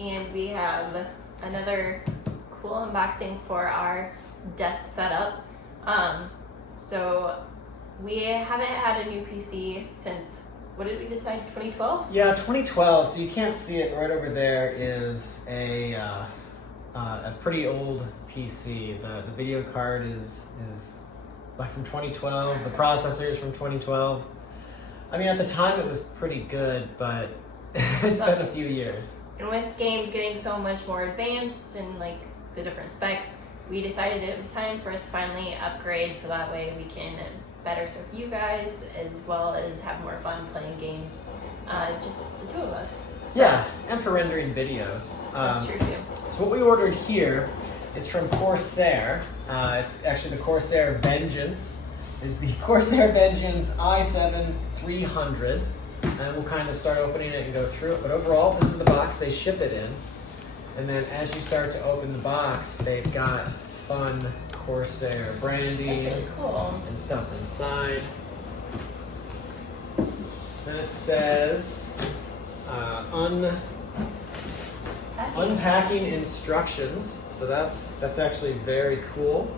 and we have another cool unboxing for our desk setup. So we haven't had a new PC since, what did we decide, 2012? Yeah, 2012. So you can't see it. Right over there is a pretty old PC. The video card is like from 2012. The processor is from 2012. I mean, at the time it was pretty good, but it's been a few years. And with games getting so much more advanced and like the different specs, we decided it was time for us to finally upgrade so that way we can better serve you guys as well as have more fun playing games, just the two of us. So, yeah, and for rendering videos. That's true too. So what we ordered here is from Corsair. It's actually the Corsair Vengeance. It's the Corsair Vengeance i7 300. And we'll kind of start opening it and go through it. But overall, this is the box they ship it in. And then as you start to open the box, they've got fun Corsair branding That's really cool. and stuff inside. Then it says unpacking instructions. So that's actually very cool.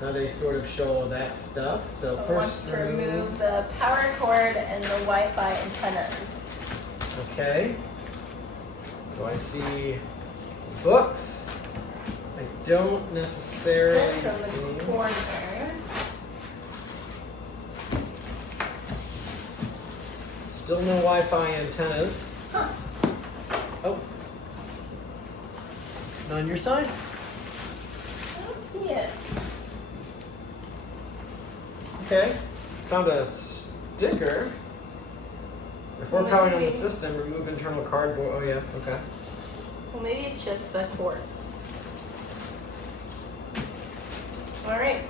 Now they sort of show that stuff. So first, remove the power cord and the Wi-Fi antennas. Okay. So I see some books. I don't necessarily see. From the corner. Still no Wi-Fi antennas. Huh. Oh. It's not on your side? I don't see it. Okay. Found a sticker. Before powering on the system, remove internal cardboard. Oh yeah, okay. Well, maybe it's just the cords. All right.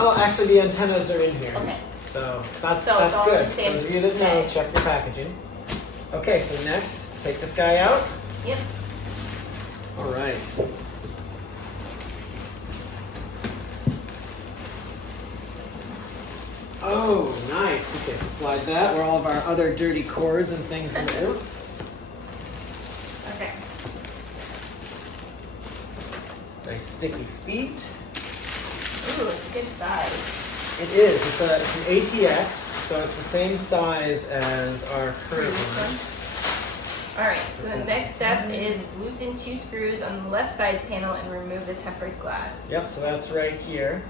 Oh, actually the antennas are in here. Okay. So that's it's all good. the same. Those of you that know, Okay. check your packaging. Okay, so next, take this guy out. Yep. All right. Oh, nice. Okay, so slide that where all of our other dirty cords and things live. Okay. Nice sticky feet. Ooh, it's a good size. It is. It's an ATX, so it's the same size as our current one. All right, so the next step is loosen 2 screws on the left side panel and remove the tempered glass. Yep, so that's right here.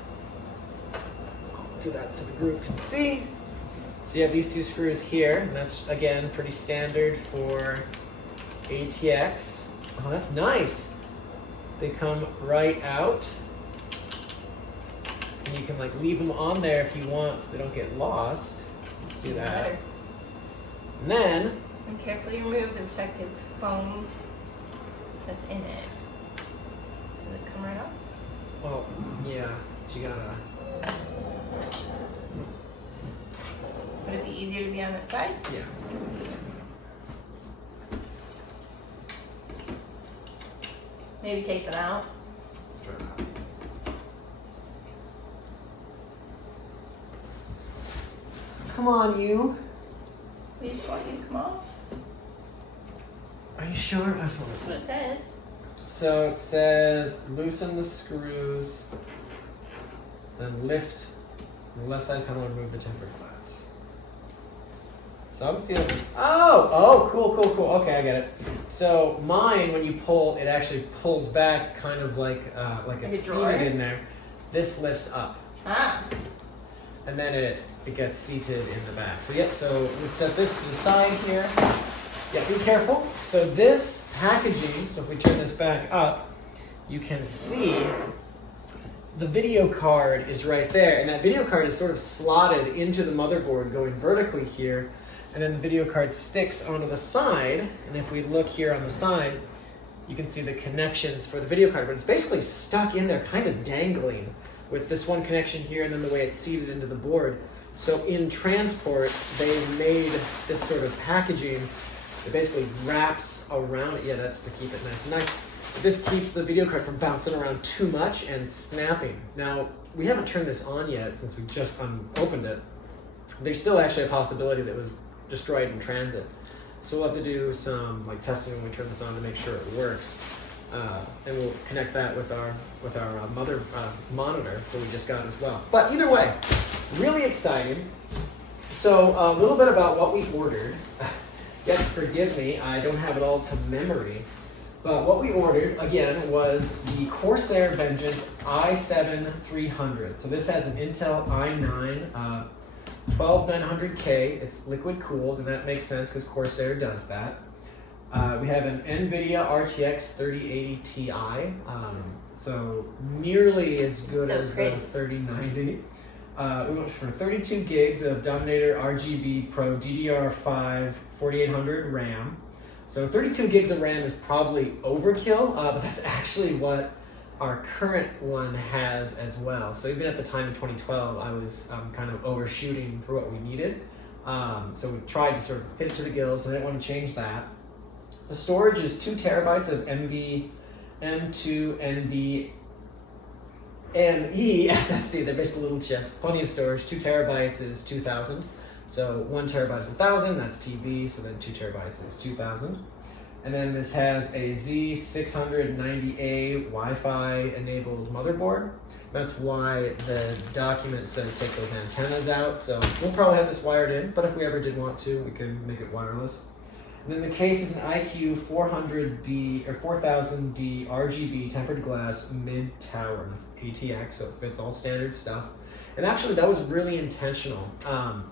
Do that so the group can see. So you have these 2 screws here, and that's, again, pretty standard for ATX. Oh, that's nice. They come right out. And you can like leave them on there if you want so they don't get lost. So let's do that. Better. And then, And carefully remove the protective foam that's in it. Does it come right off? well, yeah, but you gotta, Would it be easier to be on that side? yeah. Maybe take them out. Let's try that. Come on, you. We just want you to come off. Are you sure? I That's what it says. So it says loosen the screws, then lift the left side panel and remove the tempered glass. So I'm feeling, cool. Okay, I get it. So mine, when you pull, it actually pulls back kind of like it's a drawer? seated in there. This lifts up. Ah. And then it gets seated in the back. So yep, so let's set this to the side here. Yeah, be careful. So this packaging, so if we turn this back up, you can see the video card is right there. And that video card is sort of slotted into the motherboard going vertically here. And then the video card sticks onto the side. And if we look here on the side, you can see the connections for the video card. But it's basically stuck in there, kind of dangling, with this one connection here and then the way it's seated into the board. So in transport, they made this sort of packaging that basically wraps around it. Yeah, that's to keep it nice and nice. This keeps the video card from bouncing around too much and snapping. Now, we haven't turned this on yet since we just opened it. There's still actually a possibility that it was destroyed in transit. So we'll have to do some like testing when we turn this on to make sure it works. And we'll connect that with our mother monitor that we just got as well. But either way, really excited. So a little bit about what we ordered. Yes, forgive me, I don't have it all to memory. But what we ordered, again, was the Corsair Vengeance i7-300. So this has an Intel i9 12900K. It's liquid cooled, and that makes sense because Corsair does that. We have an NVIDIA RTX 3080 Ti, so nearly as good as the 3090. We went for 32 gigs of Dominator RGB Pro DDR5 4800 RAM. So 32 gigs of RAM is probably overkill, but that's actually what our current one has as well. So even at the time in 2012, I was kind of overshooting for what we needed. So we tried to sort of hit it to the gills, and I didn't want to change that. The storage is 2 terabytes of M2 NVMe SSD. They're basically little chips. Plenty of storage. 2 terabytes is 2,000. So 1 terabyte is 1,000. That's TB. So then 2 terabytes is 2,000. And then this has a Z690A Wi-Fi enabled motherboard. That's why the document said take those antennas out. So we'll probably have this wired in, but if we ever did want to, we can make it wireless. And then the case is an IQ 400D or 4000D RGB tempered glass mid tower. That's ATX, so it fits all standard stuff. And actually, that was really intentional.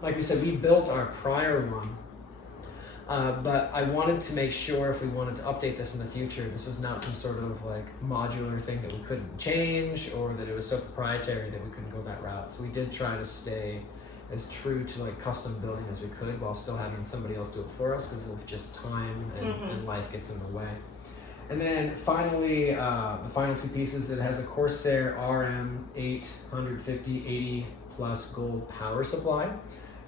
Like we said, we built our prior one, but I wanted to make sure if we wanted to update this in the future, this was not some sort of like modular thing that we couldn't change, or that it was so proprietary that we couldn't go that route. So we did try to stay as true to like custom building as we could while still having somebody else do it for us because of just time and life gets in the way. And then finally, the final 2 pieces, it has a Corsair RM850 80 plus gold power supply,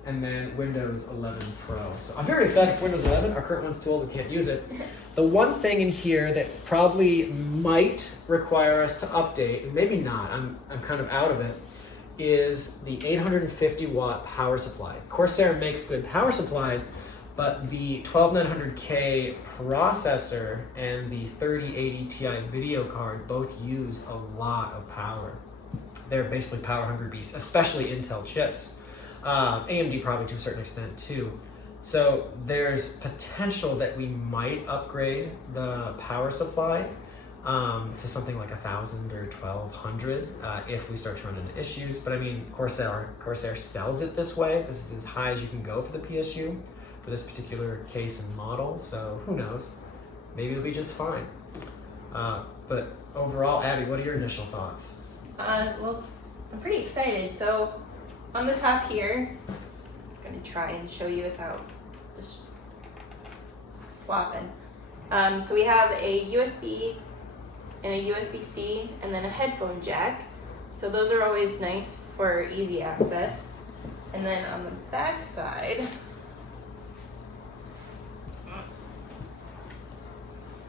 and then Windows 11 Pro. So I'm very excited for Windows 11. Our current one's too old, we can't use it. The one thing in here that probably might require us to update, and maybe not, I'm kind of out of it, is the 850 watt power supply. Corsair makes good power supplies, but the 12900K processor and the 3080 Ti video card both use a lot of power. They're basically power hungry beasts, especially Intel chips. AMD probably to a certain extent too. So there's potential that we might upgrade the power supply to something like 1,000 or 1,200 if we start to run into issues. But I mean, Corsair sells it this way. This is as high as you can go for the PSU for this particular case and model. So who knows? Maybe it'll be just fine. But overall, Abby, what are your initial thoughts? Well, I'm pretty excited. So on the top here, I'm gonna try and show you without just flopping. So we have a USB and a USB-C, and then a headphone jack. So those are always nice for easy access. And then on the back side,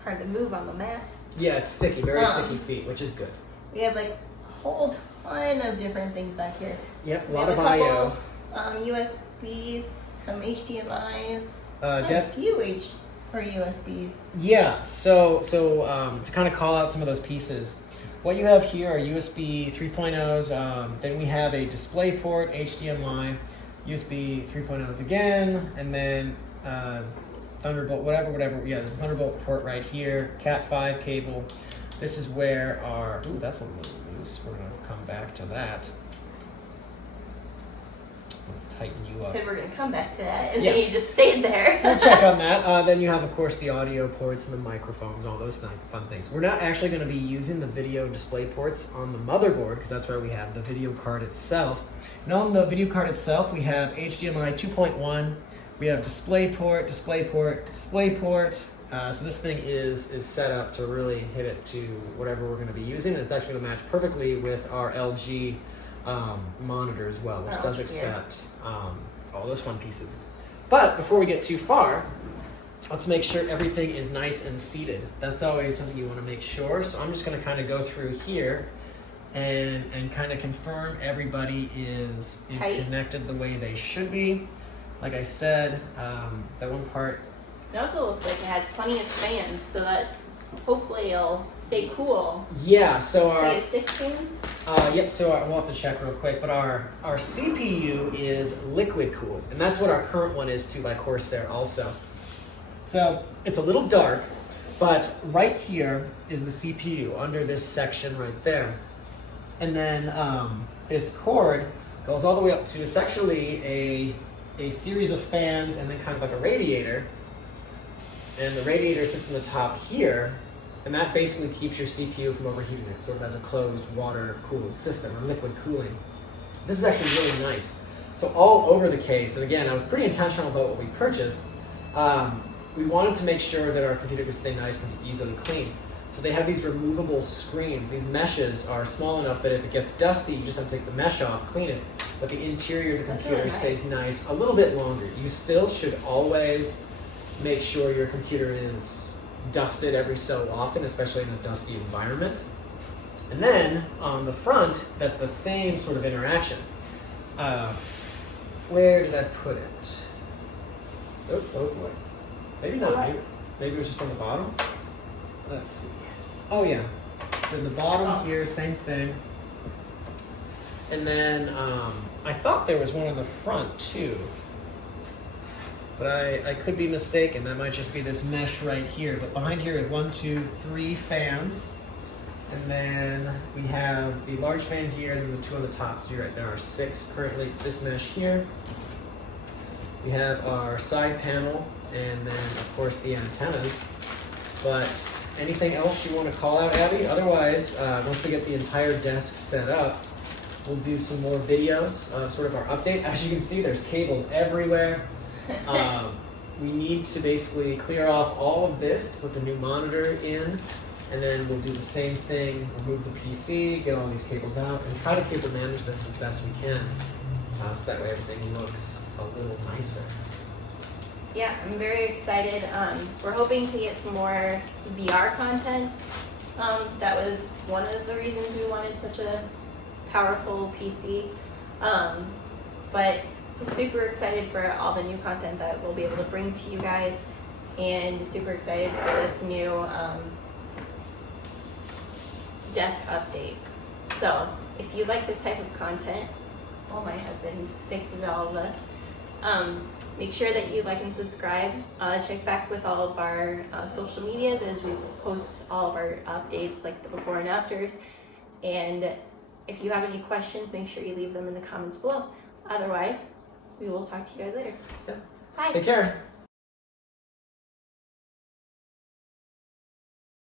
hard to move on the mat. Yeah, it's sticky, very sticky feet, which is good. We have like a whole ton of different things back here. Yep, a We lot have of a I/O. couple USBs, some HDMIs, A few USBs. Yeah, so to kind of call out some of those pieces, what you have here are USB 3.0s, then we have a display port, HDMI, USB 3.0s again, and then Thunderbolt, whatever, yeah, there's a Thunderbolt port right here, Cat 5 cable. This is where our, ooh, that's a little loose, we're gonna come back to that. Tighten you up. Said we're gonna come back to that, and Yes. then you just stayed there. We'll check on that. Then you have, of course, the audio ports and the microphones, all those fun things. We're not actually going to be using the video display ports on the motherboard because that's where we have the video card itself. And on the video card itself, we have HDMI 2.1. We have display port, display port, display port. So this thing is set up to really hit it to whatever we're going to be using. And it's actually going to match perfectly with our LG monitor as well, which does accept all those fun pieces. But before we get too far, let's make sure everything is nice and seated. That's always something you want to make sure. So I'm just going to kind of go through here and kind of confirm everybody is connected the way they should be. Like I said, that one part It also looks like it has plenty of fans, so that hopefully it'll stay cool. Yeah, so So you have 6 fans? Yep, so we'll have to check real quick, but our CPU is liquid cooled, and that's what our current one is too by Corsair also. So it's a little dark, but right here is the CPU under this section right there. And then this cord goes all the way up to, it's actually a series of fans and then kind of like a radiator. And the radiator sits in the top here, and that basically keeps your CPU from overheating. It sort of as a closed water-cooled system, or liquid cooling. This is actually really nice. So all over the case, and again, I was pretty intentional about what we purchased. We wanted to make sure that our computer would stay nice and be easily cleaned. So they have these removable screens. These meshes are small enough that if it gets dusty, you just have to take the mesh off, clean it. But the interior of the computer really stays nice a little bit longer. You still should always make sure your computer is dusted every so often, especially in a dusty environment. And then on the front, that's the same sort of interaction. Where did I put it? Oh boy. Maybe not. Maybe it was just on the bottom. Let's see. Oh yeah. So the bottom here, same thing. And then I thought there was one on the front too. But I could be mistaken. That might just be this mesh right here. But behind here is 1, 2, 3 fans. And then we have the large fan here and then the 2 on the top. So you're right, there are 6 currently. This mesh here. We have our side panel and then of course the antennas. But anything else you want to call out, Abby? Otherwise, once we get the entire desk set up, we'll do some more videos, sort of our update. As you can see, there's cables everywhere. We need to basically clear off all of this to put the new monitor in, and then we'll do the same thing, remove the PC, get all these cables out, and try to cable manage this as best we can, so that way everything looks a little nicer. Yeah, I'm very excited. We're hoping to get some more VR content. That was one of the reasons we wanted such a powerful PC. But I'm super excited for all the new content that we'll be able to bring to you guys, and super excited for this new desk update. So if you like this type of content, my husband fixes all of this. Make sure that you like and subscribe. Check back with all of our social medias as we post all of our updates, like the before and afters. And if you have any questions, make sure you leave them in the comments below. Otherwise, we will talk to you guys later. Yeah. Bye. Take care.